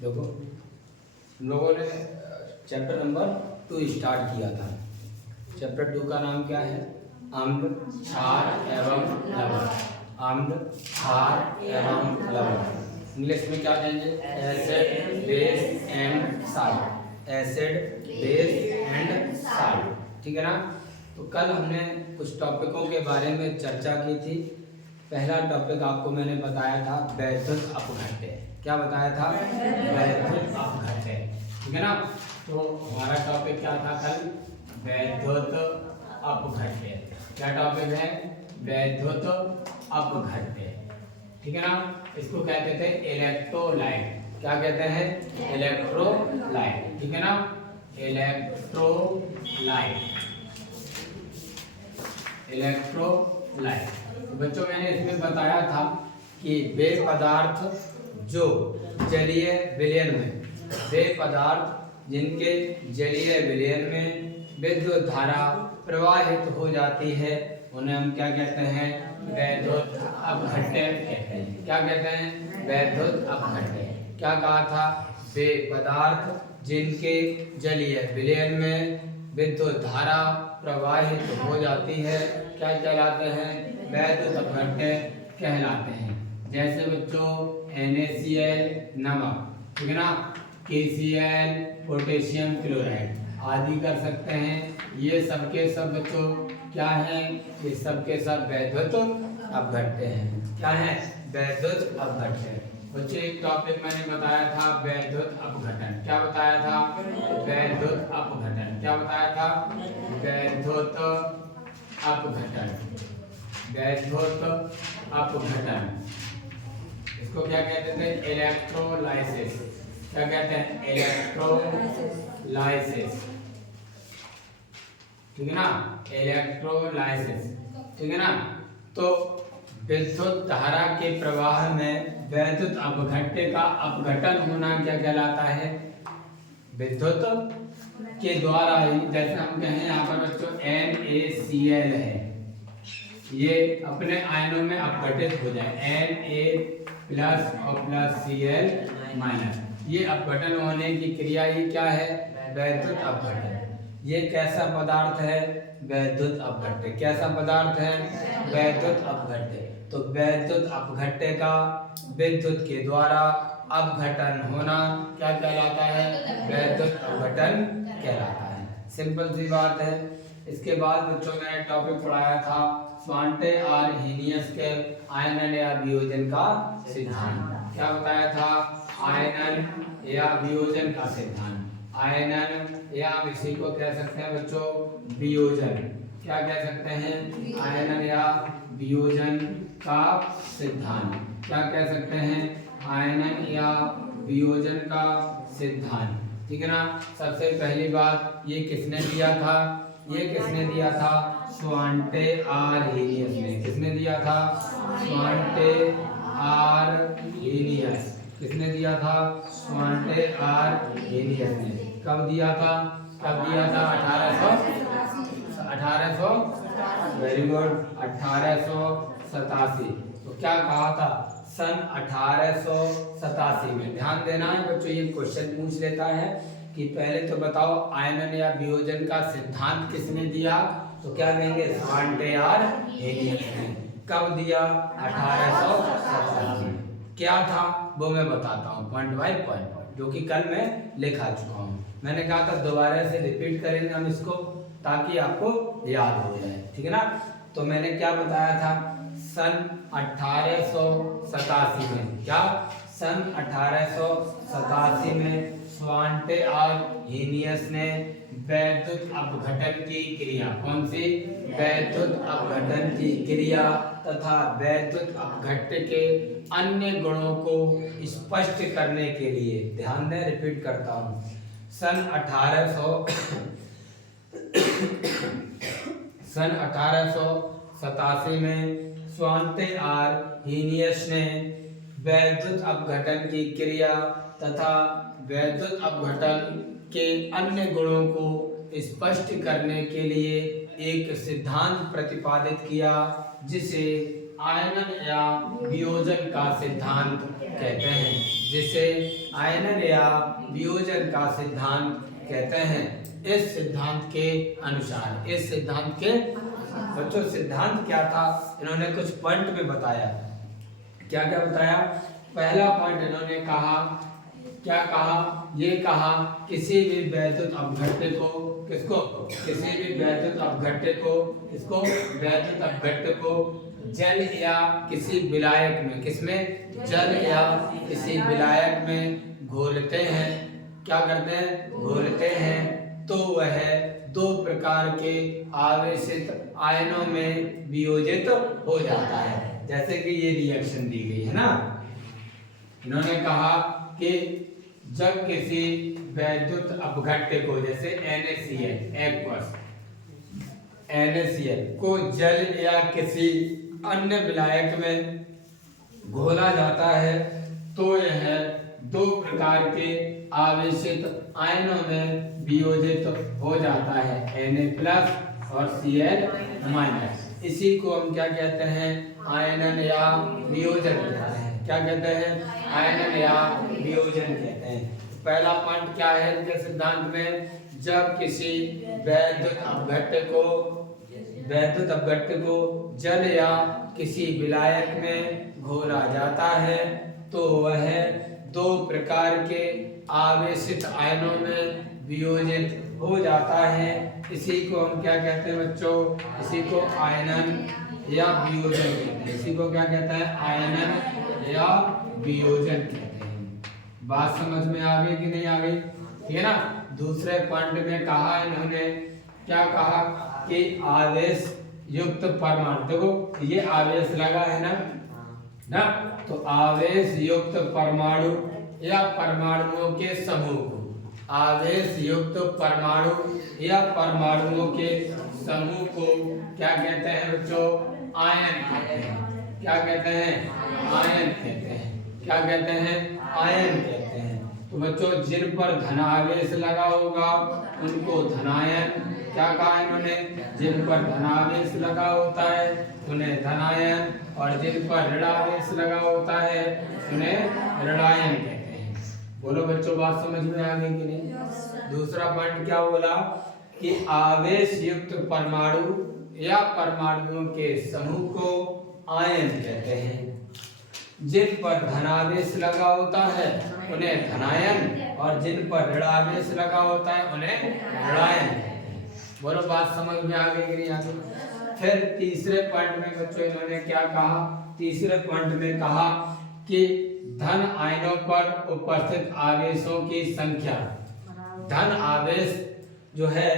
देखो हम लोगों ने चैप्टर नंबर 2 स्टार्ट किया था। चैप्टर 2 का नाम क्या है? अम्ल, क्षार एवं लवण। अम्ल, क्षार एवं लवण। इंग्लिश में क्या कहेंगे? Acid, base and salt. Acid, base and salt. ठीक है ना? तो कल हमने कुछ टॉपिकों के बारे में चर्चा की थी। पहला टॉपिक आपको मैंने बताया था वैद्युत अपघट्य। क्या बताया था? वैद्युत अपघट्य। ठीक है ना? तो हमारा टॉपिक क्या था कल? वैद्युत अपघट्य। क्या टॉपिक है? वैद्युत अपघट्य। ठीक है ना? इसको कहते थे इलेक्ट्रोलाइट। क्या कहते हैं? इलेक्ट्रोलाइट। ठीक है ना? इलेक्ट्रोलाइट। इलेक्ट्रोलाइट। तो बच्चों मैंने इसमें बताया था कि वे पदार्थ जो जलीय विलयन में, वे पदार्थ जिनके जलीय विलयन में विद्युत धारा प्रवाहित हो जाती है उन्हें हम क्या कहते हैं? वैद्युत अपघट्य कहते हैं। क्या कहते हैं? वैद्युत अपघट्य। क्या कहा था? वे पदार्थ जिनके जलीय विलयन में विद्युत धारा प्रवाहित हो जाती है क्या कहलाते हैं? वैद्युत अपघट्य कहलाते हैं। जैसे बच्चों NaCl नमक, ठीक है ना, KCl पोटेशियम क्लोराइड आदि कर सकते हैं। ये सबके सब बच्चों क्या हैं? ये सबके सब वैद्युत अपघट्य हैं। क्या है? वैद्युत अपघट्य। बच्चों एक टॉपिक मैंने बताया था वैद्युत अपघटन। क्या बताया था? वैद्युत अपघटन। क्या बताया था? वैद्युत अपघटन। वैद्युत अपघटन। इसको क्या कहते थे? इलेक्ट्रोलाइसिस। क्या कहते हैं? इलेक्ट्रोलाइसिस। ठीक है ना? इलेक्ट्रोलाइसिस। ठीक है ना? तो विद्युत धारा के प्रवाह में वैद्युत अपघट्य का अपघटन होना क्या कहलाता है? विद्युत के द्वारा ही, जैसे हम कहें यहाँ पर बच्चों NaCl है, ये अपने आयनों में अपघटित हो जाए Na और Cl माइनस। ये अपघटन होने की क्रिया ही क्या है? वैद्युत अपघटन। ये कैसा पदार्थ है? वैद्युत अपघट्य। कैसा पदार्थ है? वैद्युत अपघट्य। तो वैद्युत अपघट्य का विद्युत के द्वारा अपघटन होना क्या कहलाता है? वैद्युत अपघटन कहलाता है। सिंपल सी बात है। इसके बाद बच्चों मैंने टॉपिक पढ़ाया था स्वांटे और हीनियस के आयनन या वियोजन का सिद्धांत। क्या बताया था? आयनन या वियोजन का सिद्धांत। आयनन या हम इसी को कह सकते हैं बच्चों वियोजन। क्या कह सकते हैं? आयनन या वियोजन का सिद्धांत। क्या कह सकते हैं? आयनन या वियोजन का सिद्धांत। ठीक है ना? सबसे पहली बात ये किसने दिया था? ये किसने दिया था? स्वांटे और हीनियस ने। किसने दिया था? स्वांटे और हीनियस। किसने दिया था? स्वांटे और हीनियस ने। कब दिया था? कब दिया था? 1800 वेरी गुड 1887। तो क्या कहा था? सन 1887 में। ध्यान देना है बच्चों, ये क्वेश्चन पूछ लेता है कि पहले तो बताओ आयनन या वियोजन का सिद्धांत किसने दिया? तो क्या कहेंगे? स्वांटे और हीनियस ने। कब दिया? 1887 में। क्या था वो मैं बताता हूँ पॉइंट बाय पॉइंट, जो कि कल मैं लिखा चुका हूँ। मैंने कहा था दोबारा से रिपीट करेंगे हम इसको ताकि आपको याद हो जाए। ठीक है ना? तो मैंने क्या बताया था? सन 1887 में। क्या? सन 1887 में स्वांटे और हीनियस ने वैद्युत अपघटन की क्रिया, कौन सी? वैद्युत अपघटन की क्रिया तथा वैद्युत अपघट्य के अन्य गुणों को स्पष्ट करने के लिए, ध्यान दें रिपीट करता हूँ, सन 1887 में स्वांटे और हीनियस ने वैद्युत अपघटन की क्रिया तथा वैद्युत अपघटन के अन्य गुणों को स्पष्ट करने के लिए एक सिद्धांत प्रतिपादित किया जिसे आयनन या वियोजन का सिद्धांत कहते हैं, जिसे आयनन या वियोजन का सिद्धांत कहते हैं। इस सिद्धांत के अनुसार, इस सिद्धांत के बच्चों सिद्धांत क्या था, इन्होंने कुछ पॉइंट में बताया। क्या क्या बताया? पहला पॉइंट इन्होंने कहा, क्या कहा? ये कहा किसी भी वैद्युत अपघट्य को, किसको? किसी भी वैद्युत अपघट्य को, किसको? वैद्युत अपघट्य को जल या किसी विलायक में, किसमें? जल या किसी विलायक में घोलते हैं। क्या करते हैं? घोलते हैं। तो वह दो प्रकार के आवेशित आयनों में वियोजित हो जाता है। जैसे कि ये रिएक्शन दी गई है ना, इन्होंने कहा कि जब किसी वैद्युत अपघट्य को, जैसे NaCl एक्वस NaCl को जल या किसी अन्य विलायक में घोला जाता है, तो यह दो प्रकार के आवेशित आयनों में वियोजित हो जाता है, Na+ और Cl-। इसी को हम क्या कहते हैं? आयनन या वियोजन कहते हैं। क्या कहते हैं? आयनन या वियोजन कहते हैं। पहला पॉइंट क्या है इनके सिद्धांत में? जब किसी वैद्युत अपघट्य को जल या किसी विलायक में घोला जाता है, तो वह दो प्रकार के आवेशित आयनों में वियोजित हो जाता है। इसी को हम क्या कहते हैं बच्चों? इसी को आयनन या वियोजन कहते हैं। इसी को क्या कहते हैं? आयनन या वियोजन कहते हैं। बात समझ में आ गई कि नहीं आ गई? ठीक है ना। दूसरे पॉइंट में कहा इन्होंने, क्या कहा कि आवेश युक्त परमाणु, देखो ये आवेश लगा है ना, तो आवेश युक्त परमाणु या परमाणुओं के समूह को, आवेश युक्त परमाणु या परमाणुओं के समूह को क्या कहते हैं बच्चों? आयन कहते हैं। क्या कहते हैं? आयन कहते हैं। क्या कहते हैं? आयन कहते हैं। तो बच्चों जिन पर धनावेश लगा होगा उनको धनायन, क्या कहा इन्होंने? जिन पर धनावेश लगा होता है उन्हें धनायन, और जिन पर ऋणावेश लगा होता है उन्हें ऋणायन कहते हैं। बोलो बच्चों, बात समझ में आ गई कि नहीं? दूसरा पॉइंट क्या बोला कि आवेश युक्त परमाणु या परमाणुओं के समूह को आयन कहते हैं। जिन पर धनावेश लगा होता है उन्हें धनायन, और जिन पर ऋणावेश लगा होता है उन्हें ऋणायन कहते हैं। बोलो, बात समझ में आ गई कि नहीं आ गई? फिर तीसरे पॉइंट में बच्चों इन्होंने क्या कहा? तीसरे पॉइंट में कहा कि धन आयनों पर उपस्थित आवेशों की संख्या, धन आवेश जो है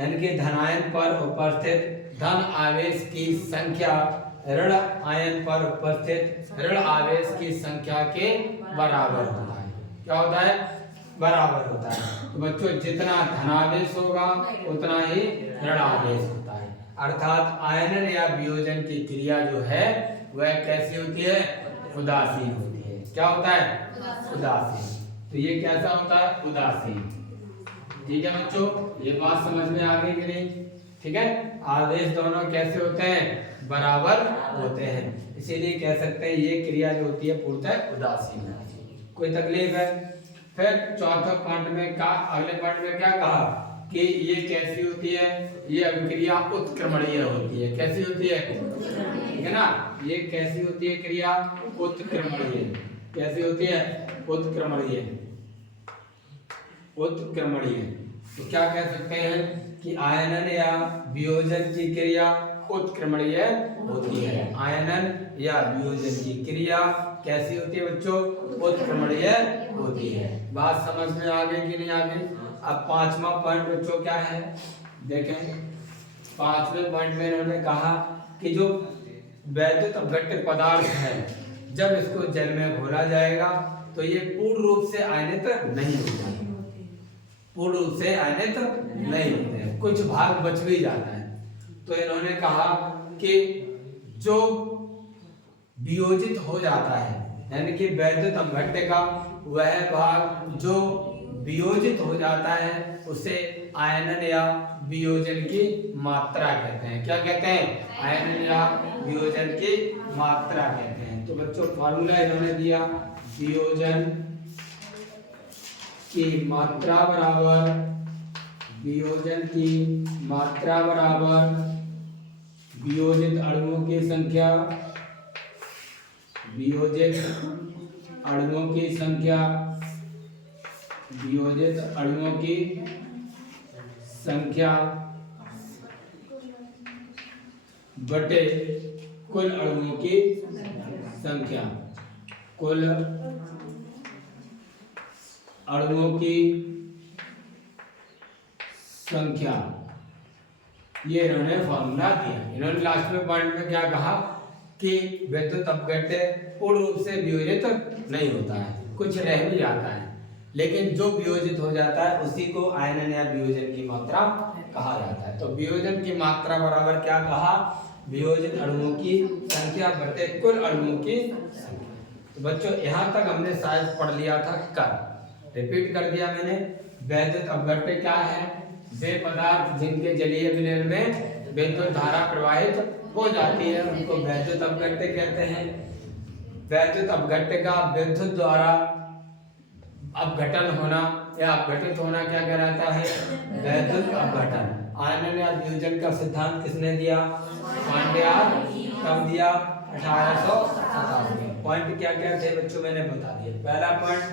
यानी धनायन पर उपस्थित धन आवेश की संख्या ऋण आयन पर उपस्थित ऋण आवेश की संख्या के बराबर होता है। क्या होता है? बराबर होता है। तो बच्चों जितना धनावेश होगा उतना ही ऋण आवेश होता है। अर्थात आयनन या वियोजन की क्रिया जो है वह कैसी होती है? उदासीन होती है। क्या होता है? उदासीन। तो ये कैसा होता है? उदासीन। ठीक है बच्चों, ये बात समझ में आ गई कि नहीं? ठीक है। आवेश दोनों कैसे होते हैं? बराबर होते हैं। इसीलिए कह सकते हैं ये क्रिया जो होती है पूर्णतः उदासीन है। कोई तकलीफ है? फिर चौथे पॉइंट में का, अगले पॉइंट में क्या कहा कि ये कैसी होती है? ये अभिक्रिया उत्क्रमणीय होती है। कैसी होती है? ठीक है ना। ये कैसी होती है क्रिया? उत्क्रमणीय। कैसी होती है? उत्क्रमणीय। उत्क्रमणीय। तो क्या कह सकते हैं कि आयनन या वियोजन की क्रिया उत्क्रमणीय होती है। आयनन या वियोजन की क्रिया कैसी होती है बच्चों? उत्क्रमणीय होती है। बात समझ में आ गई कि नहीं आ गई? अब पांचवा पॉइंट बच्चों क्या है देखें। पांचवें पॉइंट में इन्होंने कहा कि जो वैद्युत अपघट्य पदार्थ है जब इसको जल में घोला जाएगा तो ये पूर्ण रूप से आयनित नहीं होता है। पूर्ण रूप से आयनित नहीं होते हैं, कुछ भाग बच भी जाता है। तो इन्होंने कहा कि जो वियोजित हो जाता है यानी कि वैद्युत अपघट्य का वह भाग जो वियोजित हो जाता है उसे आयनन या वियोजन की मात्रा कहते हैं। क्या कहते हैं? आयनन या वियोजन की मात्रा कहते हैं। तो बच्चों फॉर्मूला इन्होंने दिया, वियोजन की मात्रा बराबर, वियोजन की मात्रा बराबर वियोजित अणुओं की संख्या, वियोजित अणुओं की संख्या, वियोजित अणुओं की संख्या बटे कुल अणुओं की संख्या, कुल अणुओं की संख्या। ये इन्होंने फॉर्मूला दिया। इन्होंने लास्ट में पॉइंट में क्या कहा कि विद्युत अपघट्य पूर्ण रूप से वियोजित नहीं होता है, कुछ रह भी जाता है, लेकिन जो वियोजित हो जाता है उसी को आयनन या वियोजन की मात्रा कहा जाता है। तो वियोजन की मात्रा बराबर क्या कहा? वियोजित अणुओं की संख्या बटे कुल अणुओं की संख्या। तो बच्चों यहाँ तक हमने शायद पढ़ लिया था। कर रिपीट कर दिया मैंने। वैद्युत अपघट्य क्या है? वे पदार्थ जिनके जलीय विलयन में विद्युत धारा प्रवाहित हो जाती है उनको वैद्युत अपघट्य कहते हैं। वैद्युत अपघट्य का विद्युत द्वारा अपघटन होना या अपघटित होना क्या कहलाता है? वैद्युत अपघटन। आयनन या वियोजन का सिद्धांत किसने दिया? पांड्याल। कब दिया? 1857 में। पॉइंट क्या क्या थे बच्चों मैंने बता दिया। पहला पॉइंट,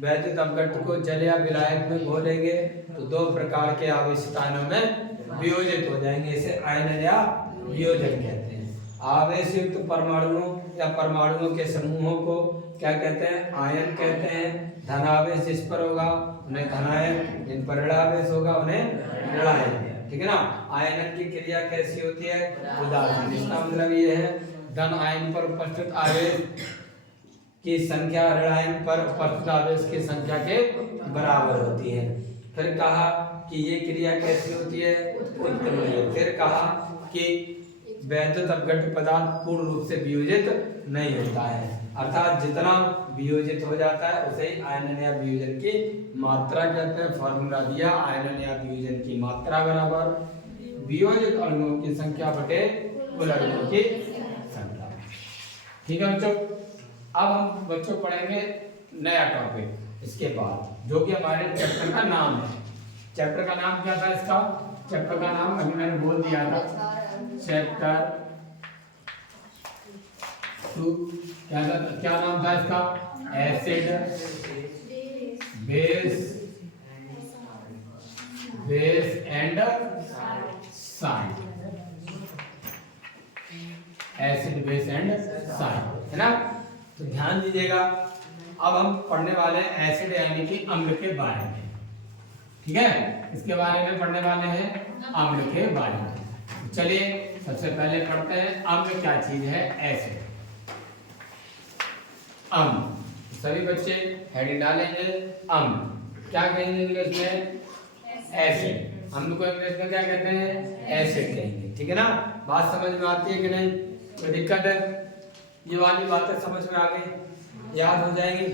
वैद्युत अपघट्य को जल या विलायक में घोलेंगे तो दो प्रकार के आवेशित आयनों में वियोजित हो जाएंगे, इसे आयनन या वियोजन कहते हैं। आवेशयुक्त परमाणुओं या परमाणुओं के समूहों को क्या कहते हैं? आयन कहते हैं। धनावेश जिस पर होगा उन्हें धनायन, जिन पर ऋणावेश होगा उन्हें ऋणायन। ठीक है ना। आयनन की क्रिया कैसी होती है? उदाहरण। इसका मतलब ये है धन आयन पर उपस्थित आवेश की संख्या ऋण आयन पर उपस्थित आवेश की संख्या के बराबर होती है। फिर कहा कि ये क्रिया कैसी होती है? उत्प्रेरक। फिर कहा कि वैद्युत अपघट्य पदार्थ पूर्ण रूप से वियोजित नहीं होता है, अर्थात जितना वियोजित हो जाता है उसे ही आयनन या वियोजन की मात्रा कहते हैं। फॉर्मूला दिया, आयनन या वियोजन की मात्रा बराबर वियोजित अणुओं की संख्या बटे कुल अणुओं की संख्या। ठीक है बच्चों। अब हम बच्चों पढ़ेंगे नया टॉपिक इसके बाद, जो कि हमारे चैप्टर का नाम है। चैप्टर का नाम क्या था इसका? चैप्टर का नाम अभी मैंने बोल दिया था, चैप्टर 2। क्या नाम था इसका? Acid base and salt. Acid base and salt, है ना। तो ध्यान दीजिएगा। अब हम पढ़ने वाले हैं एसिड यानी कि अम्ल के बारे में। ठीक है, इसके बारे में पढ़ने वाले हैं, अम्ल के बारे में। चलिए सबसे पहले पढ़ते हैं अम्ल क्या चीज है। एसिड, अम्ल। सभी बच्चे हेडिंग डालेंगे अम्ल। क्या कहेंगे इंग्लिश में? एसिड। अम्ल को इंग्लिश में क्या कहते हैं? एसिड कहेंगे। ठीक है ना। बात समझ में आती है कि नहीं? कोई दिक्कत है? ये वाली बातें समझ में आ गई? याद हो जाएगी?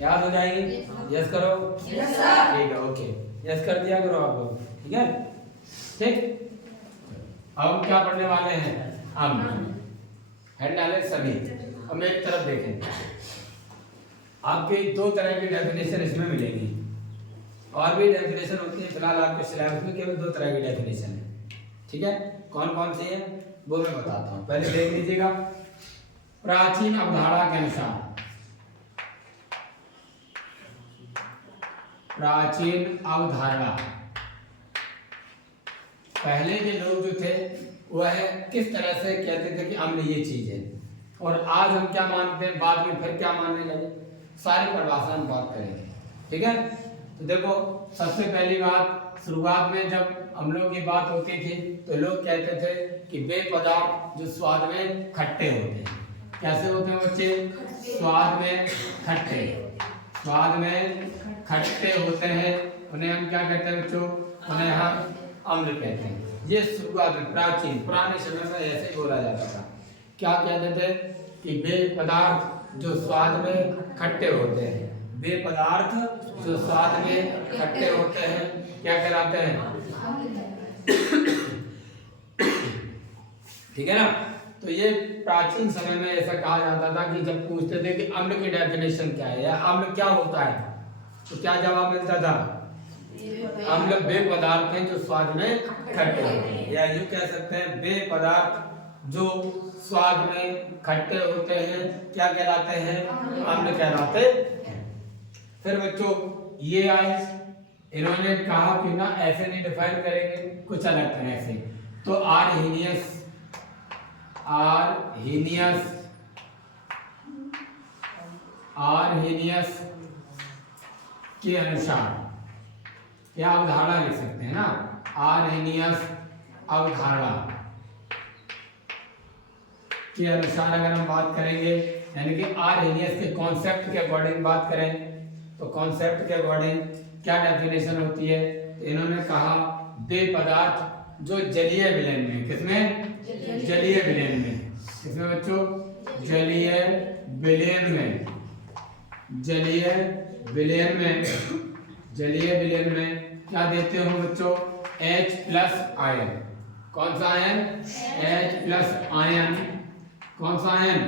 याद हो जाएगी? यस करो। Yes sir. ठीक है, ओके, यस कर दिया करो आप लोग। ठीक है, ठीक। अब हम क्या पढ़ने वाले हैं? अम्ल। हेड डाले सभी। हम एक तरफ देखें, आपके दो तरह की डेफिनेशन इसमें मिलेगी। और भी डेफिनेशन होती है, फिलहाल आपके सिलेबस में केवल दो तरह की डेफिनेशन है। ठीक है, कौन कौन सी है वो मैं बताता हूँ, पहले देख लीजिएगा। प्राचीन अवधारणा के अनुसार, प्राचीन अवधारणा, पहले के लोग जो थे वह किस तरह से कहते थे कि अम्ल ये चीज है, और आज हम क्या मानते हैं, बाद में फिर क्या मानने लगे, सारी परिभाषा हम बात करेंगे। ठीक है, तो देखो सबसे पहली बात, शुरुआत में जब अम्लों की बात होती थी तो लोग कहते थे कि वे पदार्थ जो स्वाद में खट्टे होते हैं। कैसे होते हैं बच्चे? स्वाद में खट्टे, स्वाद में खट्टे होते हैं, उन्हें हम क्या कहते हैं बच्चों? उन्हें हम अम्ल कहते हैं। ये शुरुआत में प्राचीन पुराने समय में ऐसे ही बोला जाता था। क्या कहते थे कि वे पदार्थ जो स्वाद में खट्टे होते हैं, वे पदार्थ जो स्वाद में खट्टे होते हैं क्या कहलाते हैं? ठीक है ना। तो ये प्राचीन समय में ऐसा कहा जाता था कि जब पूछते थे कि अम्ल की डेफिनेशन क्या है या अम्ल क्या होता है, तो क्या जवाब मिलता था? अम्ल वे पदार्थ हैं जो स्वाद में खट्टे होते हैं, या यूं कह सकते हैं वे पदार्थ जो स्वाद में खट्टे होते हैं क्या कहलाते हैं? अम्ल कहलाते हैं। फिर बच्चों ये आए, इन्होंने कहा कि ना ऐसे नहीं डिफाइन करेंगे, कुछ अलग तरह से। तो आर्हीनियस के अनुसार या अवधारणा लिख सकते हैं ना, आर्हीनियस अवधारणा के अनुसार अगर हम बात करेंगे, यानी कि आर्हीनियस के कॉन्सेप्ट के अकॉर्डिंग बात करें, तो कॉन्सेप्ट के अकॉर्डिंग क्या डेफिनेशन होती है? तो इन्होंने कहा वे पदार्थ जो जलीय विलयन में, किसमें? जलीय विलयन में। किसमें बच्चों? जलीय विलयन में। जलीय विलयन में, जलीय विलयन में क्या देते हो बच्चों? H+ ion. कौन सा आयन? H+ ion. कौन सा आयन?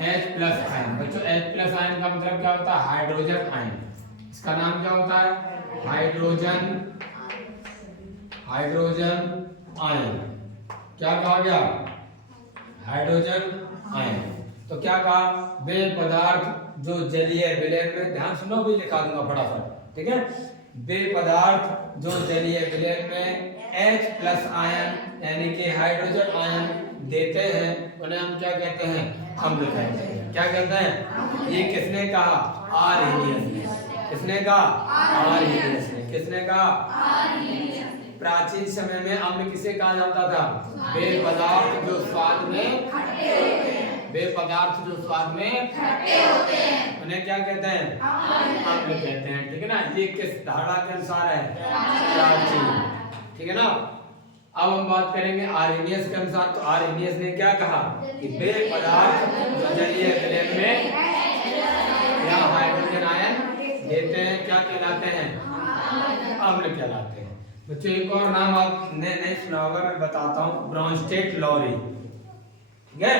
H+ ion. बच्चों H+ आयन का मतलब क्या होता है? Hydrogen ion. इसका नाम क्या होता है? Hydrogen ion. क्या कहा गया? Hydrogen ion. तो क्या कहा? वे पदार्थ जो जलीय विलयन में, ध्यान सुनो भी लिखा दूंगा फटाफट, ठीक है। वे पदार्थ जो जलीय विलयन में H+ आयन यानी कि हाइड्रोजन आयन देते हैं उन्हें हम क्या कहते हैं? अम्ल कहते हैं। क्या कहते हैं? ये किसने कहा? आर्हीनियस ने। किसने कहा? आर्हीनियस ने। किसने कहा? प्राचीन समय में अम्ल किसे कहा जाता था? वे पदार्थ जो स्वाद में खट्टे होते हैं। वे पदार्थ जो स्वाद में खट्टे होते हैं उन्हें क्या कहते हैं? अम्ल कहते हैं। ठीक है ना। ये किस धारणा के अनुसार है? प्राचीन। ठीक है ना। अब हम बात करेंगे आर्हीनियस के अनुसार। तो आर्हीनियस ने क्या कहा कि वे पदार्थ जो जलीय विलयन में या हाइड्रोजन आयन देते हैं क्या कहलाते हैं? अम्ल कहलाते हैं। बच्चों एक और नाम आपने नहीं सुना होगा, मैं बताता हूँ, ब्रॉन्स्टेड लॉरी। ठीक है।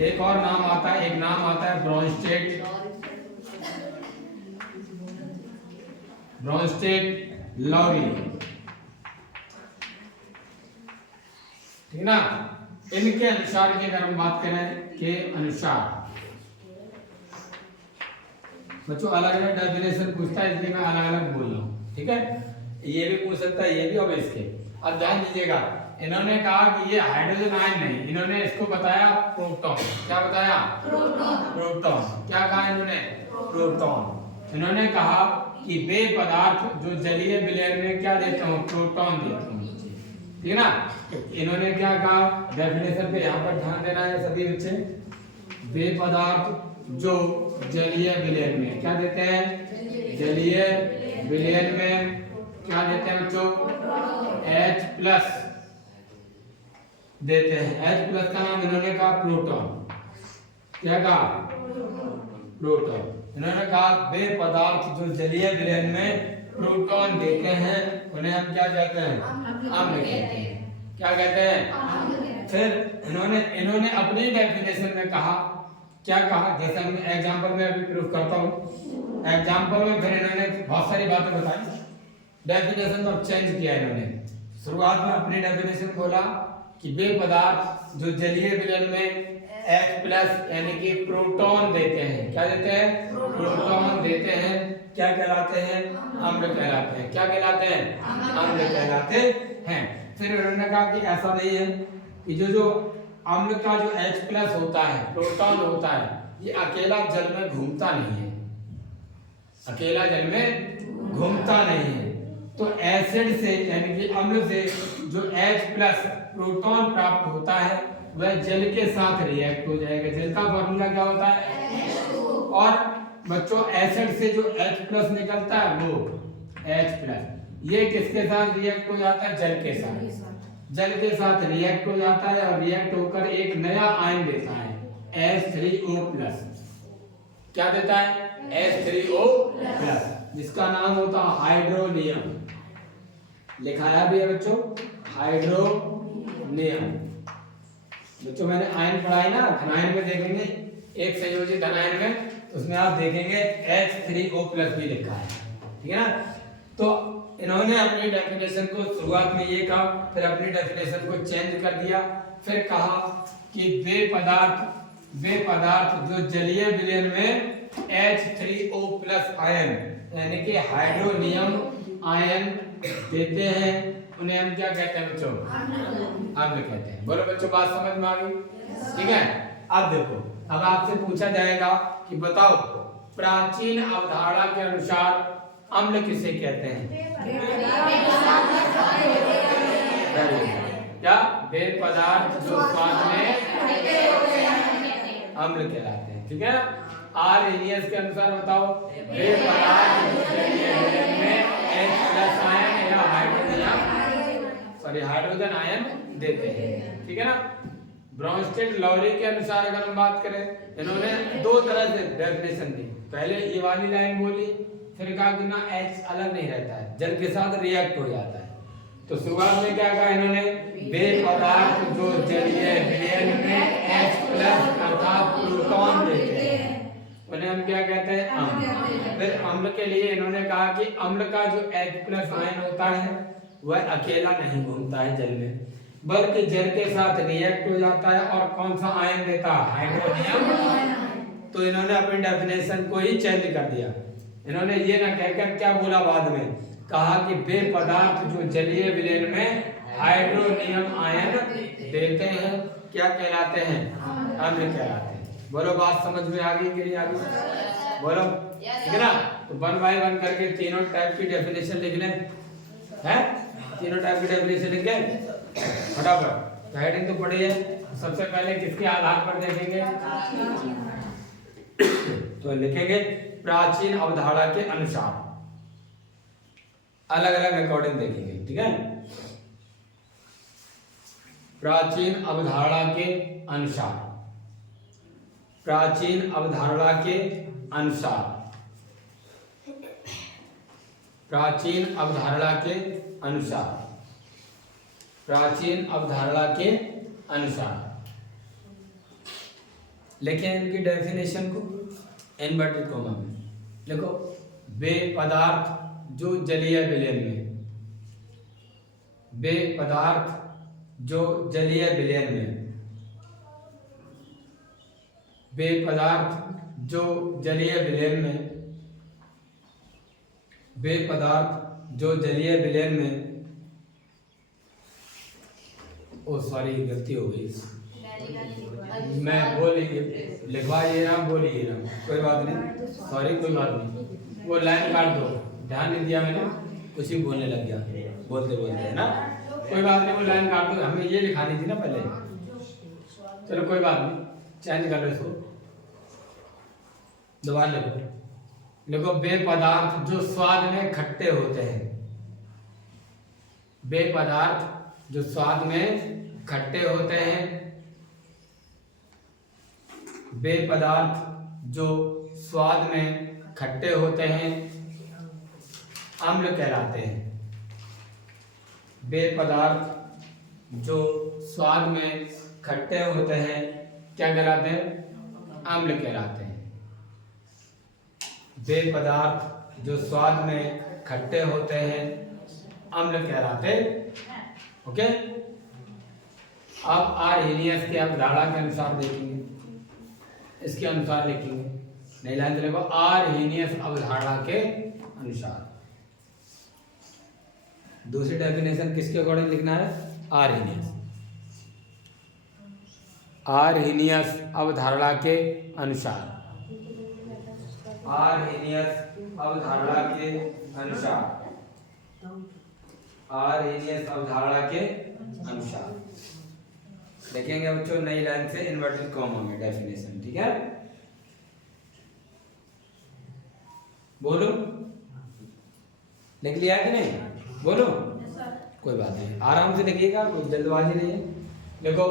एक और नाम आता है, एक नाम आता है ब्रॉन्स्टेड लॉरी। ठीक ना। इनके अनुसार की अगर हम बात करें के अनुसार, बच्चों अलग अलग डेफिनेशन पूछता है इसलिए मैं अलग अलग बोल रहा हूँ। ठीक है। ये भी पूछ सकता है, ये भी, और इसके। अब ध्यान दीजिएगा, इन्होंने कहा कि ये हाइड्रोजन आयन नहीं, इन्होंने इसको बताया प्रोटॉन। क्या बताया? प्रोटॉन। क्या कहा इन्होंने? प्रोटॉन। इन्होंने कहा कि वे पदार्थ जो जलीय विलयन में क्या देते हो? प्रोटॉन देते हो। ठीक है ना। इन्होंने क्या कहा डेफिनेशन पे, यहाँ पर ध्यान देना है सभी बच्चे। वे पदार्थ जो जलीय विलयन में क्या देते हैं? जलीय विलयन में क्या देते हैं बच्चों? H+ देते हैं। H+ का नाम इन्होंने कहा प्रोटॉन। क्या कहा? प्रोटॉन। इन्होंने कहा वे पदार्थ जो जलीय विलयन में प्रोटॉन देते हैं उन्हें हम क्या कहते हैं? अम्ल कहते हैं। क्या कहते हैं? फिर इन्होंने अपनी डेफिनेशन में कहा, क्या कहा? जैसे हम एग्जांपल में अभी प्रूफ करता हूँ। एग्जांपल में फिर इन्होंने बहुत सारी बातें बताई, डेफिनेशन को चेंज किया इन्होंने। शुरुआत में अपनी डेफिनेशन बोला कि वे पदार्थ जो जलीय विलयन में H+ यानी कि प्रोटॉन देते हैं। क्या देते हैं? प्रोटॉन देते हैं। क्या कहलाते हैं? अम्ल कहलाते हैं। क्या कहलाते हैं? अम्ल कहलाते हैं। फिर उन्होंने कहा कि ऐसा नहीं है कि जो अम्ल का जो H+ होता है, प्रोटॉन होता है, ये अकेला जल में घूमता नहीं है। अकेला जल में घूमता नहीं है। तो एसिड से यानी कि अम्ल से जो H+ प्रोटॉन प्राप्त होता है वह जल के साथ रिएक्ट हो जाएगा। जल का फॉर्मूला क्या होता है? और बच्चों एसिड से जो H+ निकलता है वो H+, ये किसके साथ रिएक्ट हो जाता है? जल के साथ। जल के साथ रिएक्ट हो जाता है और रिएक्ट होकर एक नया आयन देता है H3O+। क्या देता है? H3O+, जिसका नाम होता है हाइड्रोनियम। लिखाया भी है बच्चों, हाइड्रोनियम। बच्चों मैंने आयन पढ़ाई ना, धनायन में देखेंगे एक संयोजी धनायन में, उसमें आप देखेंगे H3O+ भी लिखा है, ठीक है ना। तो इन्होंने अपनी डेफिनेशन को शुरुआत में ये कहा, फिर अपनी डेफिनेशन को चेंज कर दिया, फिर कहा कि वे पदार्थ जो जलीय विलयन में H3O+ आयन यानी कि हाइड्रोनियम आयन देते हैं उन्हें हम क्या कहते हैं बच्चों? अम्ल कहते हैं। बोलो बच्चों बात समझ में आ गई? ठीक है। अब देखो, अब आपसे पूछा जाएगा कि बताओ प्राचीन अवधारणा के अनुसार अम्ल किसे कहते हैं? क्या? वे पदार्थ जो स्वाद में अम्ल कहलाते हैं, ठीक है ना। आर्हेनियस के अनुसार बताओ वे पदार्थ जो जलीय विलयन में H+ आयन या हाइड्रोजन आयन देते हैं, ठीक है ना। ब्रॉन्स्टेड लॉरी के अनुसार अगर हम बात करें, इन्होंने दो तरह से डेफिनेशन दी। पहले ये वाली लाइन बोली, फिर कहा कि ना H अलग नहीं रहता है, जल के साथ रिएक्ट हो जाता है। तो शुरुआत में क्या कहा इन्होंने? वे पदार्थ जो जलीय विलयन में H+ अर्थात प्रोटॉन देते हैं उन्हें हम क्या कहते हैं? अम्ल। फिर अम्ल के लिए इन्होंने कहा कि अम्ल का जो H+ आयन होता है वह अकेला नहीं घूमता है जल में, बल्कि जल के साथ रिएक्ट हो जाता है और कौन सा आयन देता है? हाइड्रोनियम। तो इन्होंने अपनी डेफिनेशन को ही चेंज कर दिया। इन्होंने ये ना कहकर क्या बोला बाद में, कहा कि वे पदार्थ जो जलीय विलयन में हाइड्रोनियम आयन देते हैं क्या कहलाते हैं? अम्ल कहलाते हैं। बोलो बात समझ में आ गई कि नहीं आ गई? बोलो, ठीक है ना। तो 1 बाय 1 करके तीनों टाइप की डेफिनेशन लिख लें, है? तीनों टाइप की डेफिनेशन लिख के फटाफट हेडिंग तो पढ़ी है। सबसे पहले किसके आधार पर देखेंगे? तो लिखेंगे प्राचीन अवधारणा के अनुसार, अलग अलग अकॉर्डिंग देखेंगे, ठीक है। प्राचीन अवधारणा के अनुसार, प्राचीन अवधारणा के अनुसार, प्राचीन अवधारणा के अनुसार, प्राचीन अवधारणा के अनुसार लिखें इनकी डेफिनेशन को इनवर्टेड कॉमा में। देखो, वे पदार्थ जो जलीय विलयन में, वे पदार्थ जो जलीय विलयन में, वे पदार्थ जो जलीय विलयन में, वे पदार्थ जो जलीय विलयन में, ओ सॉरी गलती हो गई, मैं लिखवा ये ना बोलिए ना, कोई बात नहीं, सॉरी कोई बात नहीं, वो लाइन काट दो, ध्यान नहीं दिया मैंने, कुछ ही बोलने लग गया बोलते बोलते, है ना। कोई बात नहीं, वो लाइन काट दो, हमें ये लिखानी थी ना पहले। चलो कोई बात नहीं, चेंज कर लो इसको, दोबारा लिखो। देखो, वे पदार्थ जो स्वाद में खट्टे होते हैं, वे पदार्थ जो स्वाद में खट्टे होते हैं, वे पदार्थ जो स्वाद में खट्टे होते हैं अम्ल कहलाते हैं। वे पदार्थ जो स्वाद में खट्टे होते हैं क्या कहलाते हैं? अम्ल कहलाते हैं। वे पदार्थ जो स्वाद में खट्टे होते हैं अम्ल कहलाते हैं। ओके, अब आर्हेनियस के अवधारणा के अनुसार देखेंगे, इसके अनुसार लिखेंगे, नहीं लाइन चलेगा। आर्हेनियस अवधारणा के अनुसार दूसरी डेफिनेशन किसके अकॉर्डिंग लिखना है? आर्हेनियस, आर्हेनियस अवधारणा के अनुसार, आर्हेनियस अवधारणा के अनुसार, आर्हेनियस अवधारणा के अनुसार देखेंगे बच्चों नई लाइन से इन्वर्टेड कॉमा में डेफिनेशन, ठीक है। बोलो, लिख लिया कि नहीं? बोलो, कोई बात नहीं, आराम से लिखिएगा, कोई जल्दबाजी नहीं है। देखो,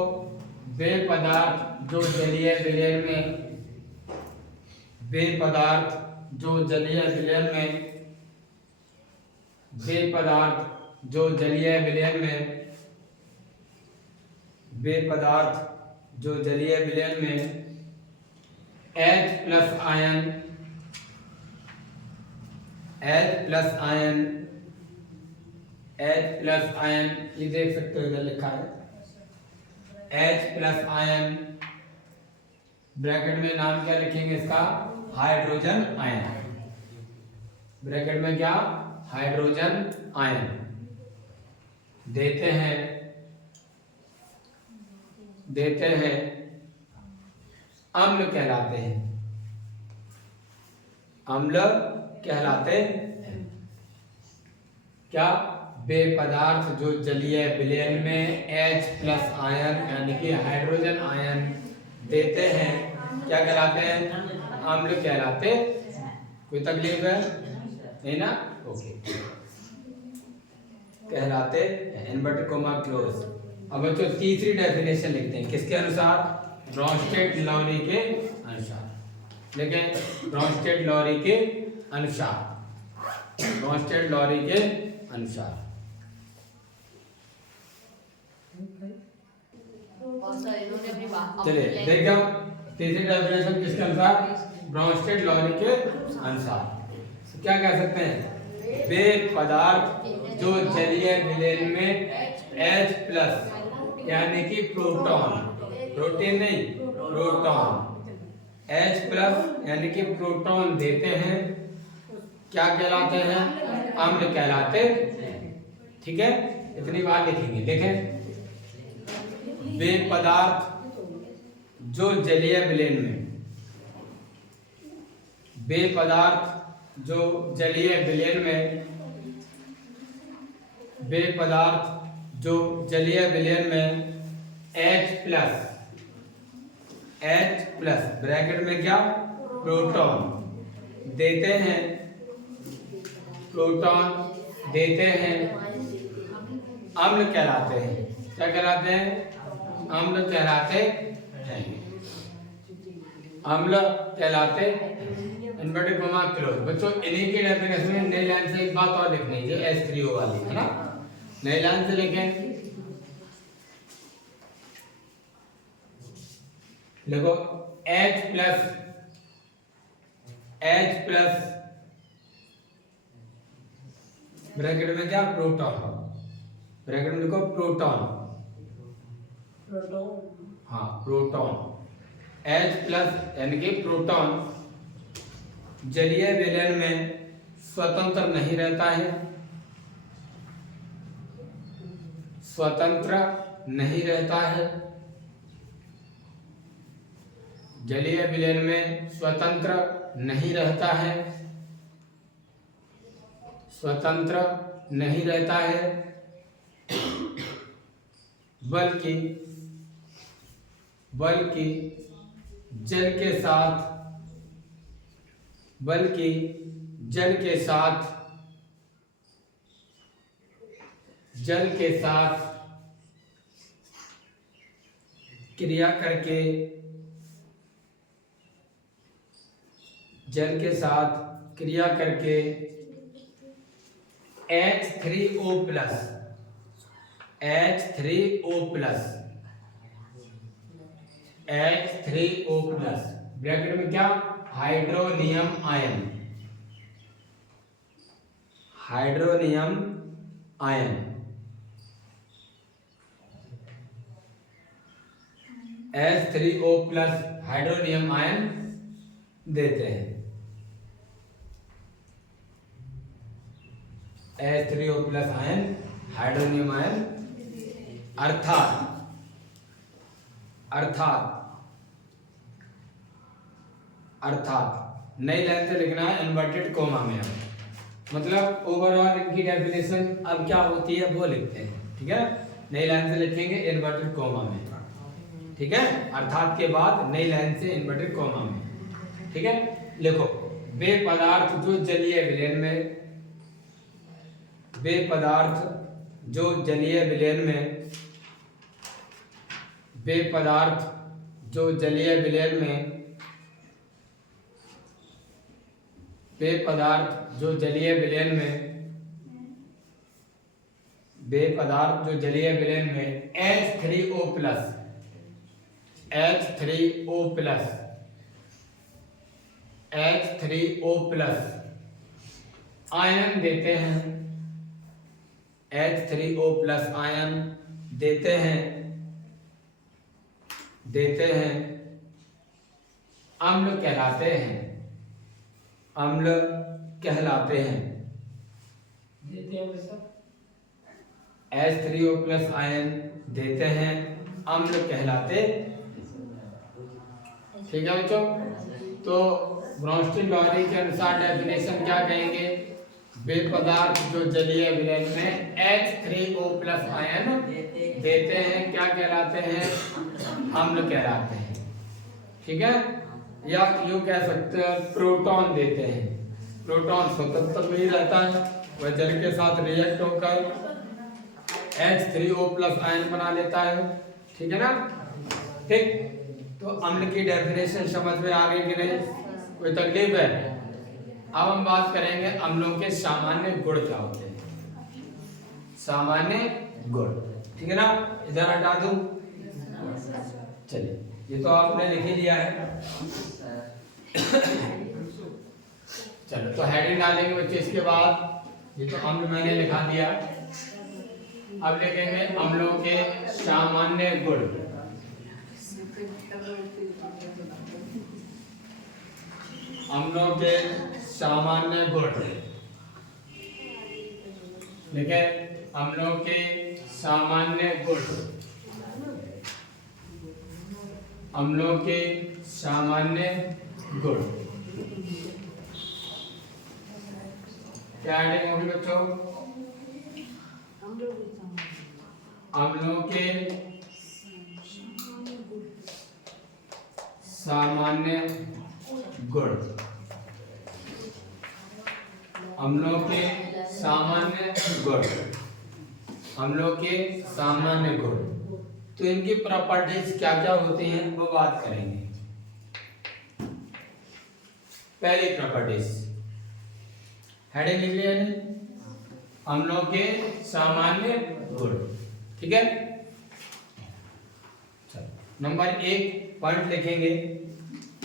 वे पदार्थ जो जलीय विलयन में, वे पदार्थ जो जलीय विलयन में, वे पदार्थ जो जलीय विलयन में वे पदार्थ जो जलीय विलयन में H प्लस आयन ये देख सकते हो इधर लिखा है H प्लस आयन, ब्रैकेट में नाम क्या लिखेंगे इसका, हाइड्रोजन आयन, ब्रैकेट में क्या, हाइड्रोजन आयन देते हैं अम्ल कहलाते हैं, क्या, वे पदार्थ जो जलीय विलयन में H प्लस आयन यानी कि हाइड्रोजन आयन देते हैं क्या कहलाते हैं, अम्ल कहलाते। कोई तकलीफ है नहीं ना, ओके, कहलाते इन्वर्टेड कॉमा क्लोज। अब बच्चों तीसरी डेफिनेशन लिखते हैं, किसके अनुसार, ब्रॉन्स्टेड-लॉरी के अनुसार, लेकिन ब्रॉन्स्टेड-लॉरी के अनुसार, चलिए देखो तीसरी डेफिनेशन किसके अनुसार, ब्रॉन्स्टेड-लॉरी के अनुसार। क्या कह सकते हैं, वे पदार्थ जो जलीय विलयन में H प्लस यानी कि प्रोटॉन, प्रोटीन नहीं प्रोटॉन, H प्लस यानी कि प्रोटॉन देते हैं क्या कहलाते हैं, अम्ल कहलाते हैं। ठीक है, इतनी बात लिखेंगे। देखें, वे पदार्थ जो जलीय विलयन में, वे पदार्थ जो जलीय विलयन में, वे पदार्थ जो जलीय विलयन में H प्लस ब्रैकेट में क्या, प्रोटॉन देते हैं, अम्ल कहलाते हैं। क्या कहलाते हैं, अम्ल कहलाते हैं, इन्वर्टेड कॉमा क्लोज। बच्चों इन्हीं की डेफिनेशन में नई लाइन से एक बात और लिखनी है, H3O वाली है ना, नई लाइन से लिखें, देखो H प्लस ब्रैकेट में क्या, प्रोटॉन, ब्रैकेट में लिखो प्रोटॉन, हाँ प्रोटॉन, H प्लस यानी कि प्रोटॉन जलीय विलयन में स्वतंत्र नहीं रहता है, जलीय विलयन में स्वतंत्र नहीं रहता है, बल्कि जल के साथ क्रिया करके H3O प्लस ब्रैकेट में क्या, hydronium ion H3O plus hydronium ion देते हैं, H3O plus ion hydronium ion, अर्थात नई लाइन से लिखना है इन्वर्टेड कोमा में। मतलब ओवरऑल इनकी डेफिनेशन अब क्या होती है वो लिखते हैं, ठीक है, नई लाइन से लिखेंगे इन्वर्टेड कोमा में, ठीक है, अर्थात के बाद नई लाइन से इन्वर्टेड कोमा में, ठीक है। लिखो, वे पदार्थ जो जलीय विलयन में वे पदार्थ जो जलीय विलयन में वे पदार्थ जो जलीय विलयन में H3O प्लस आयन देते हैं, H3O प्लस आयन देते हैं अम्ल कहलाते हैं, H3O प्लस आयन देते हैं अम्ल कहलाते। ठीक है बच्चों, तो ब्रोंस्टीन लॉरी के अनुसार डेफिनेशन क्या कहेंगे, वे पदार्थ जो जलीय विलयन में H3O प्लस आयन देते हैं क्या कहलाते हैं, अम्ल कहलाते हैं। ठीक है, या यूं कह सकते हैं प्रोटॉन देते हैं, प्रोटॉन स्वतंत्र नहीं रहता है, वह जल के साथ रिएक्ट होकर H3O प्लस आयन बना लेता है। ठीक है ना, ठीक। तो अम्ल की डेफिनेशन समझ में आ गई कि नहीं, कोई तकलीफ है? अब हम बात करेंगे अम्लों के सामान्य गुण क्या होते हैं, सामान्य गुण। ठीक है ना, इधर हटा दूं, चलिए ये तो आपने लिख ही लिया है। चलो तो हेडिंग डालेंगे बच्चे, इसके बाद ये तो अम्ल मैंने लिखा दिया, अब लिखेंगे अम्लों के सामान्य गुण। अम्लों के सामान्य गुण लिखे, अम्लों के सामान्य गुण, अम्लों के सामान्य गुण क्या हेडिंग होगी बच्चों, अम्लों के सामान्य गुण, अम्लों के सामान्य गुण, अम्लों के सामान्य गुण। तो इनकी प्रॉपर्टीज क्या क्या होती हैं वो बात करेंगे। पहली प्रॉपर्टीज हेडिंग लिख लिया है, अम्लों के सामान्य गुण। ठीक है, नंबर 1 पॉइंट लिखेंगे,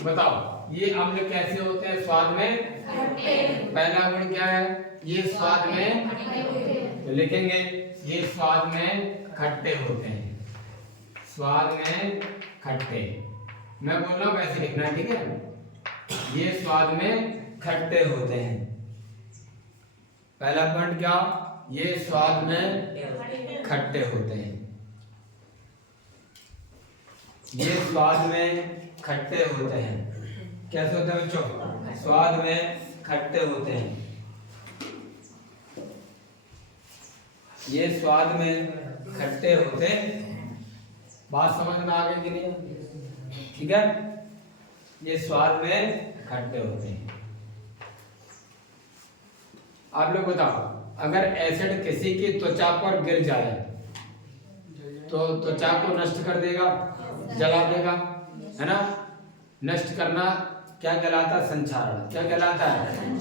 बताओ ये अम्ल कैसे होते हैं, स्वाद में खट्टे। पहला गुण क्या है, ये स्वाद में तो लिखेंगे ये स्वाद में खट्टे होते हैं, स्वाद में खट्टे। मैं बोल रहा हूं वैसे लिखना है, ठीक है, ये स्वाद में खट्टे होते हैं। पहला पॉइंट क्या, ये स्वाद में खट्टे होते हैं, ये स्वाद में खट्टे होते हैं। कैसे होते हैं बच्चों, स्वाद में खट्टे होते हैं, ये स्वाद में खट्टे होते हैं। बात समझ में आ गई कि नहीं? ठीक है, ये स्वाद में खट्टे होते हैं। आप लोग बताओ, अगर एसिड किसी की त्वचा पर गिर जाए तो त्वचा को नष्ट कर देगा, जला देगा, है ना। नष्ट करना क्या कहलाता है, संक्षारण। क्या कहलाता है,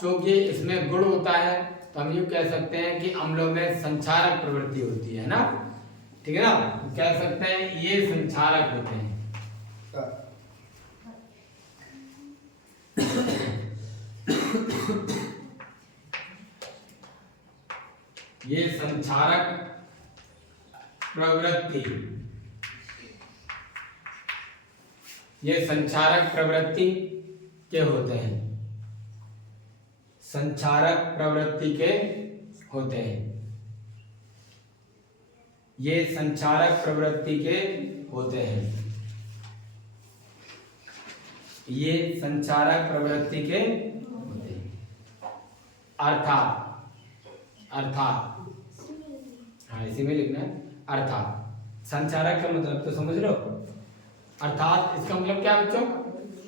क्योंकि इसमें गुण होता है तो हम यूँ कह सकते हैं कि अम्लों में संक्षारक प्रवृत्ति होती है ना। ठीक है ना, कह सकते हैं ये संक्षारक होते हैं। ये संक्षारक प्रवृत्ति, ये संक्षारक प्रवृत्ति के होते हैं, संक्षारक प्रवृत्ति के होते हैं, ये संक्षारक प्रवृत्ति के होते हैं, ये संक्षारक प्रवृत्ति के होते हैं। अर्थात, अर्थात हाँ इसी में लिखना है, अर्थात। संक्षारक का मतलब तो समझ लो, अर्थात इसका मतलब क्या बच्चों,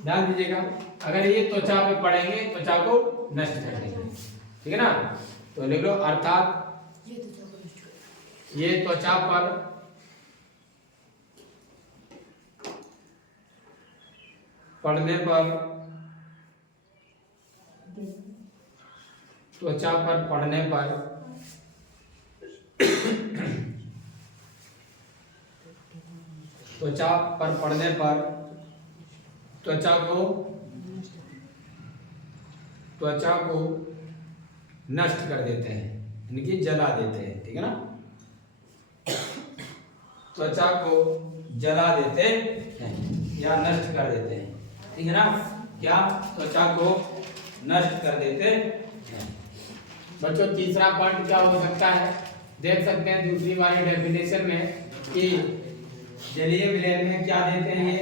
ध्यान दीजिएगा। अगर ये त्वचा पे पड़ेंगे त्वचा को नष्ट कर देंगे, ठीक है ना। तो लिख लो अर्थात ये त्वचा पर पड़ने पर, त्वचा पर पड़ने पर त्वचा पर पड़ने पर त्वचा को नष्ट कर देते हैं, यानी कि जला देते हैं, ठीक है ना। त्वचा को जला देते हैं या नष्ट कर देते हैं, ठीक है ना। क्या? त्वचा को नष्ट कर देते हैं। बच्चों तीसरा पॉइंट क्या हो सकता है, देख सकते हैं दूसरी वाली डेफिनेशन में कि जलीय विलयन में क्या देते हैं, ये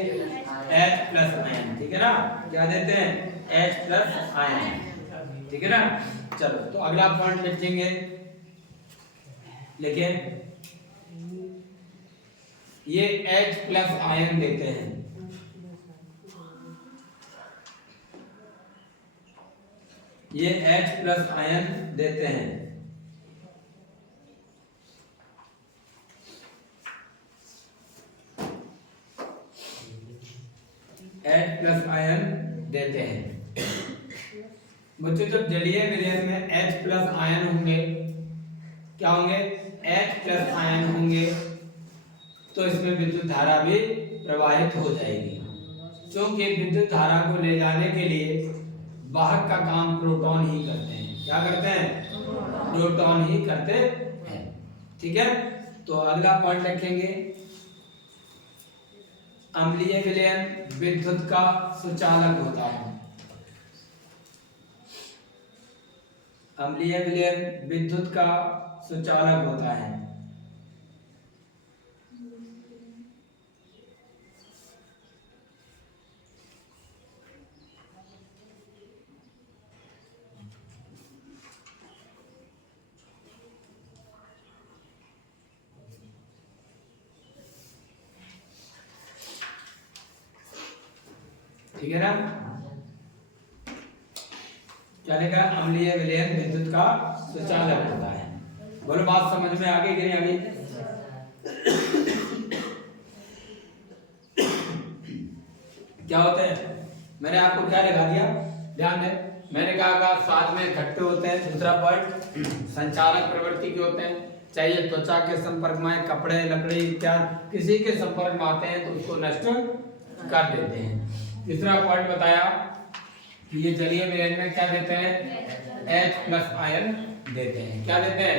H+ आयन, ठीक है ना। क्या देते हैं? H+ आयन, ठीक है ना। चलो तो अगला पॉइंट लिखेंगे, लेकिन ये H+ आयन देते हैं, ये H+ आयन देते हैं। H+ आयन देते हैं। बच्चों जब जलीय विलयन में H+ आयन होंगे, क्या होंगे? H+ आयन होंगे, तो इसमें विद्युत धारा भी प्रवाहित हो जाएगी, क्योंकि विद्युत धारा को ले जाने के लिए वाहक का काम प्रोटॉन ही करते हैं। क्या करते हैं? प्रोटॉन ही करते हैं, ठीक है। तो अगला पॉइंट लिखेंगे, अम्लीय विलयन विद्युत का सुचालक होता है। अम्लीय विलयन विद्युत का सुचालक होता है। ठीक है ना। क्या लिखा? अम्लीय विलयन विद्युत का सुचालक होता है। बोलो बात समझ में आ गई कि नहीं आ गई? क्या होते हैं? मैंने आपको क्या लिखा दिया, ध्यान दें। मैंने कहा साथ में इकट्ठे होते हैं। दूसरा पॉइंट संचालक प्रवृत्ति के होते हैं, चाहे त्वचा के संपर्क में, कपड़े, लकड़ी इत्यादि किसी के संपर्क में आते हैं तो उसको नष्ट कर देते हैं। तीसरा पॉइंट बताया कि ये जलीय विलयन में क्या देते हैं? H+ आयन देते हैं। क्या देते हैं?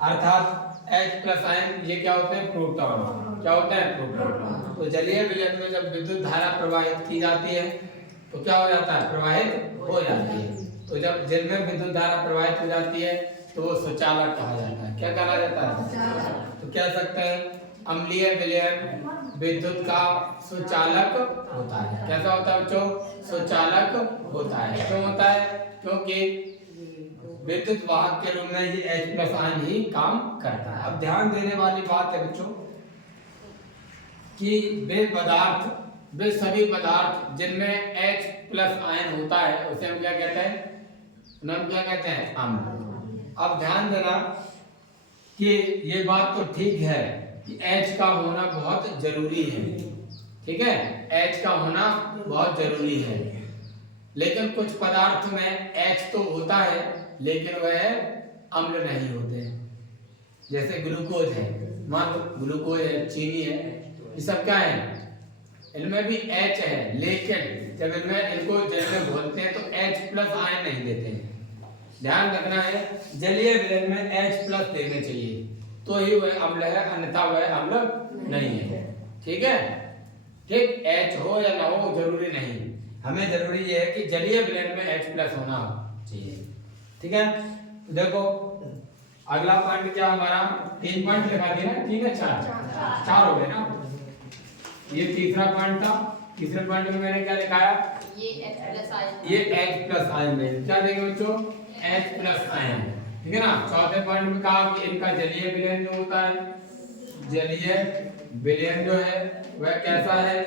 अर्थात H+ आयन ये क्या होते हैं? प्रोटॉन। क्या होते हैं? प्रोटॉन। तो जलीय विलयन में जब विद्युत धारा प्रवाहित की जाती है तो क्या हो जाता है? प्रवाहित हो जाती है। तो जब जिनमें विद्युत धारा प्रवाहित हो जाती है तो वो सुचालक कहा जाता है। क्या कहा जाता है? तो कह सकते हैं अम्लीय विलयन विद्युत का सुचालक होता है। कैसा होता है बच्चों? सुचालक होता है। क्यों होता है? क्योंकि विद्युत वाहक के रूप में ये H+ आयन ही काम करता है। अब ध्यान देने वाली बात है बच्चों कि वे सभी पदार्थ जिनमें H+ आयन होता है उसे हम क्या कहते हैं? उन्हें क्या कहते हैं? अम्ल। अब ध्यान देना कि ये बात तो ठीक है कि H का होना बहुत जरूरी है, ठीक है। H का होना बहुत जरूरी है, लेकिन कुछ पदार्थ में H तो होता है लेकिन वह अम्ल नहीं होते। जैसे ग्लूकोज है, मान लो ग्लूकोज है, चीनी है, ये सब क्या है? इनमें भी H है, लेकिन जब इनको जल में घोलते हैं तो H+ आयन नहीं देते हैं। ध्यान रखना है, जलीय विलयन में H+ देने चाहिए तो ही वह अम्ल है, अन्यथा वह अम्ल नहीं है, ठीक है। ठीक, H हो या ना हो जरूरी नहीं, हमें जरूरी ये है कि जलीय विलयन में H+ होना चाहिए, ठीक है। तो देखो अगला पॉइंट क्या हमारा? 3 पॉइंट लिखा दिया ना, 3 है 4 हो गए ना। ये तीसरा पॉइंट था। तीसरे पॉइंट में मैंने क्या लिखाया? ये H+ आयन में क्या देंगे बच्चों? H+ आयन, ठीक है ना। चौथे पॉइंट में कहा कि इनका जलीय विलयन जो होता है, जलीय विलयन जो है वह कैसा है?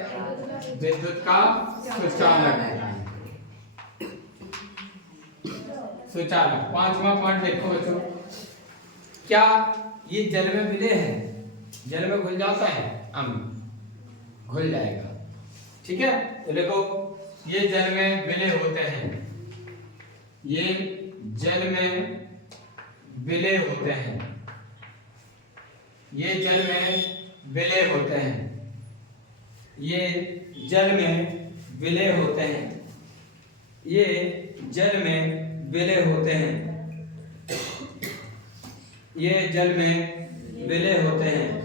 विद्युत का सुचालक है, सुचालक। पांचवा पॉइंट देखो बच्चों, क्या ये जल में विलय है? जल में घुल जाता है? घुल जाएगा, ठीक है। तो देखो ये जल में विलय होते हैं, ये जल में विलय होते हैं, ये जल में विलय होते हैं, ये जल में विलय होते हैं, ये जल में विलय होते हैं, ये जल में विलय होते हैं।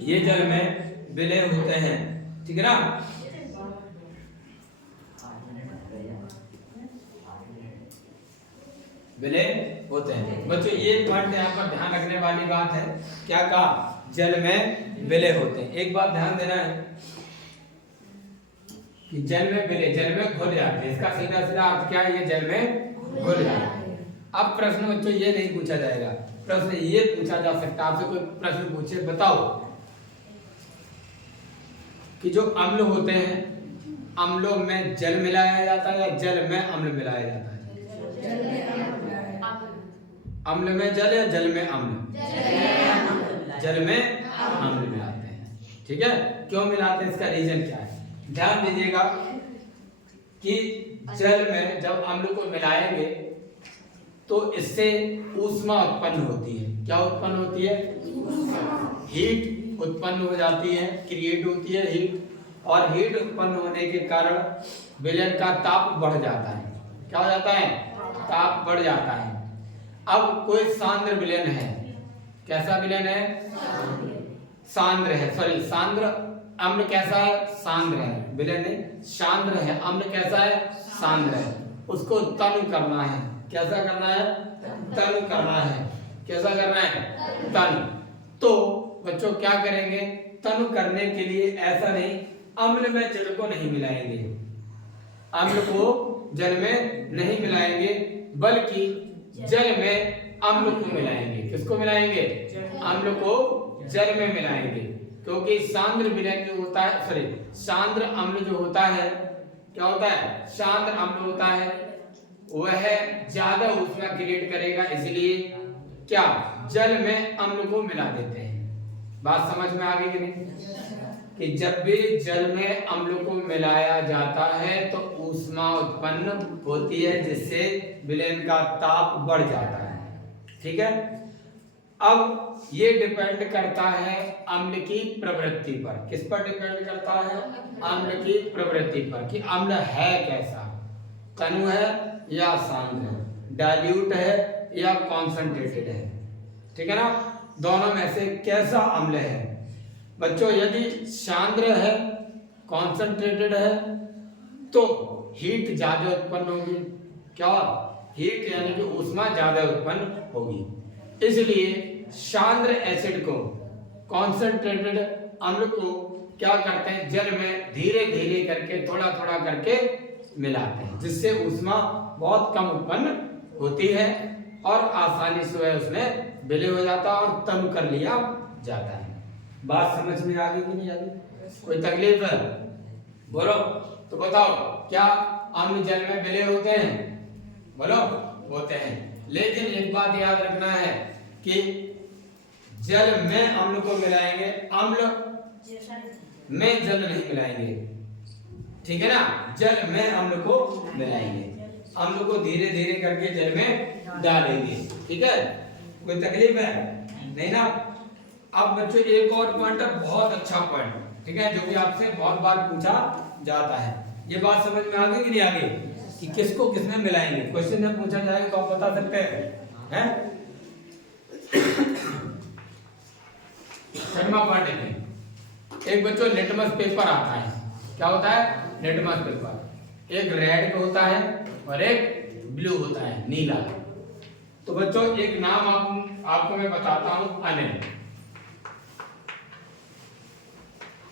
ये जल में विलय होते हैं, ठीक है ना। विलय होते हैं बच्चों, ये पॉइंट यहाँ पर ध्यान रखने वाली बात है। क्या कहा? जल में विलय होते हैं। एक बात ध्यान देना है कि जल में विलय, जल में घुल जाते हैं, इसका सीधा सीधा अर्थ क्या है? ये जल में घुल जाते हैं। अब प्रश्न बच्चों ये नहीं पूछा जाएगा, प्रश्न ये पूछा जा सकता है, आपसे कोई प्रश्न पूछे, बताओ कि जो अम्ल होते हैं, अम्लों में जल मिलाया जाता है या जल में अम्ल मिलाया जाता है? अम्ल में जल या जल में अम्ल? जल में अम्ल मिलाते हैं, ठीक है। क्यों मिलाते हैं, इसका रीजन क्या है? ध्यान दीजिएगा कि जल में जब अम्ल को मिलाएंगे तो इससे ऊष्मा उत्पन्न होती है। क्या उत्पन्न होती है? हीट उत्पन्न हो जाती है, क्रिएट होती है हीट, और हीट उत्पन्न होने के कारण विलयन का ताप बढ़ जाता है। क्या हो जाता है? ताप बढ़ जाता है। अब कोई सांद्र विलयन है, कैसा विलयन है? सांद्र है, सॉरी सांद्र। अम्ल कैसा है? सांद्र है, विलयन नहीं सांद्र है। अम्ल कैसा है? सांद्र है। उसको तनु करना है। कैसा करना है? तनु करना है। कैसा करना है? तनु। तो बच्चों क्या करेंगे? तनु करने के लिए ऐसा नहीं, अम्ल में जल को नहीं मिलाएंगे, अम्ल को जल में नहीं मिलाएंगे, बल्कि जल में अम्ल को मिलाएंगे। किसको मिलाएंगे? अम्ल को जल में मिलाएंगे, क्योंकि सांद्र विलयन जो होता है, सॉरी सांद्र अम्ल जो होता है, क्या होता है? सांद्र अम्ल होता है, वह ज्यादा ऊष्मा क्रिएट करेगा, इसलिए क्या जल में अम्ल को मिला देते हैं। बात समझ में आ गई कि नहीं? कि जब भी जल में अम्ल को मिलाया जाता है तो ऊष्मा उत्पन्न होती है, जिससे विलयन का ताप बढ़ जाता है, ठीक है। अब ये डिपेंड करता है अम्ल की प्रवृत्ति पर। किस पर डिपेंड करता है? अम्ल की प्रवृत्ति पर, कि अम्ल है कैसा, तनु है या सांद्र है, डाइल्यूट है या कॉन्सेंट्रेटेड है, ठीक है ना। दोनों में से कैसा अम्ल है? बच्चों यदि सांद्र है, कॉन्सेंट्रेटेड है, तो हीट ज्यादा उत्पन्न होगी। क्या? हीट यानी कि ऊष्मा ज्यादा उत्पन्न होगी। इसलिए सांद्र एसिड को, कॉन्सेंट्रेटेड अम्ल को क्या करते हैं? जल में धीरे धीरे करके, थोड़ा थोड़ा करके मिलाते हैं, जिससे ऊष्मा बहुत कम उत्पन्न होती है और आसानी से उसमें विलय हो जाता है और तनु कर लिया जाता है। बात समझ में आ गई कि नहीं आ गई? कोई तकलीफ है? बोलो तो बताओ, क्या अम्ल जल में विलय होते हैं? बोलो, होते हैं। लेकिन एक बात याद रखना है कि जल में अम्ल को मिलाएंगे, अम्ल में जल नहीं मिलाएंगे, ठीक है ना। जल में अम्ल को मिलाएंगे, अम्ल को धीरे धीरे करके जल में डालेंगे, ठीक है। कोई तकलीफ है? नहीं ना। अब बच्चों एक और पॉइंट है, बहुत अच्छा पॉइंट, ठीक है, जो कि आपसे बहुत बार पूछा जाता है। ये बात समझ में आ गई कि नहीं आ गई कि किसको किसमें मिलाएंगे? क्वेश्चन में पूछा जाएगा तो आप बता सकते हैं? छठवां पॉइंट है, एक बच्चों लिटमस पेपर आता है। क्या होता है? Litmus paper. एक रेड का होता है और एक ब्लू होता है, नीला। तो बच्चों एक नाम आपको मैं बताता हूं, अनिल।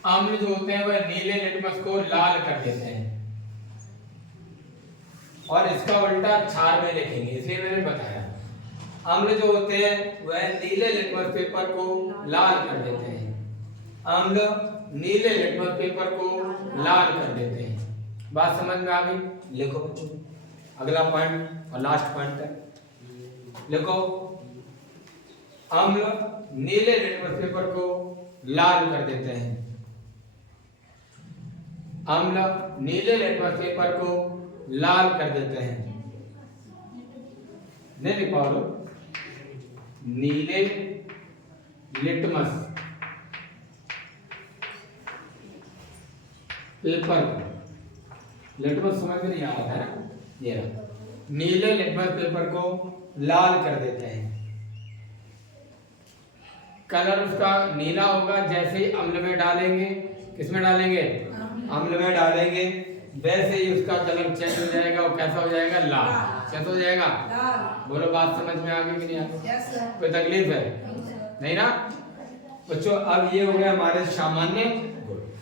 अम्ल जो होते हैं वह नीले लिटमस को लाल कर देते हैं, और इसका उल्टा क्षार में लिखेंगे, इसलिए मैंने बताया। अम्ल जो होते हैं वह नीले लिटमस पेपर को लाल कर देते हैं, अम्ल नीले लिटमस पेपर को लाल कर देते हैं। बात समझ में आ गई? लिखो बच्चों, अगला पॉइंट और लास्ट पॉइंट है, लिखो। अम्ल नीले लिटमस पेपर को लाल कर देते हैं। अम्ल नीले लिटमस पेपर को लाल कर देते हैं। नहीं लिख पाओ लोग, नीले लिटमस पेपर, लिटमस समझ में नहीं आ रहा है ना, ये रहा, नीले लिटमस पेपर को लाल कर देते हैं। कलर उसका नीला होगा जैसे ही अम्ल में डालेंगे, किसमें डालेंगे, अम्ल में डालेंगे, वैसे ही उसका कलर चेंज हो जाएगा, वो कैसा हो जाएगा, लाल। कैसा हो जाएगा, बोलो बात समझ में आ गई कि नहीं आ गई? कोई तकलीफ है नहीं ना बच्चों? अब ये हो गया हमारे सामान्य,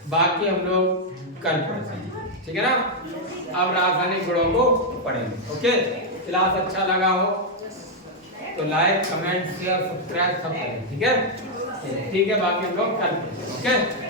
बाकी हम लोग कल पढ़ते हैं, ठीक है ना? अब रासायनिक गुणों को पढ़ेंगे। ओके, क्लास अच्छा लगा हो तो लाइक, कमेंट, शेयर, सब्सक्राइब सब करें, ठीक है? ठीक है, बाकी हम लोग कल, ओके।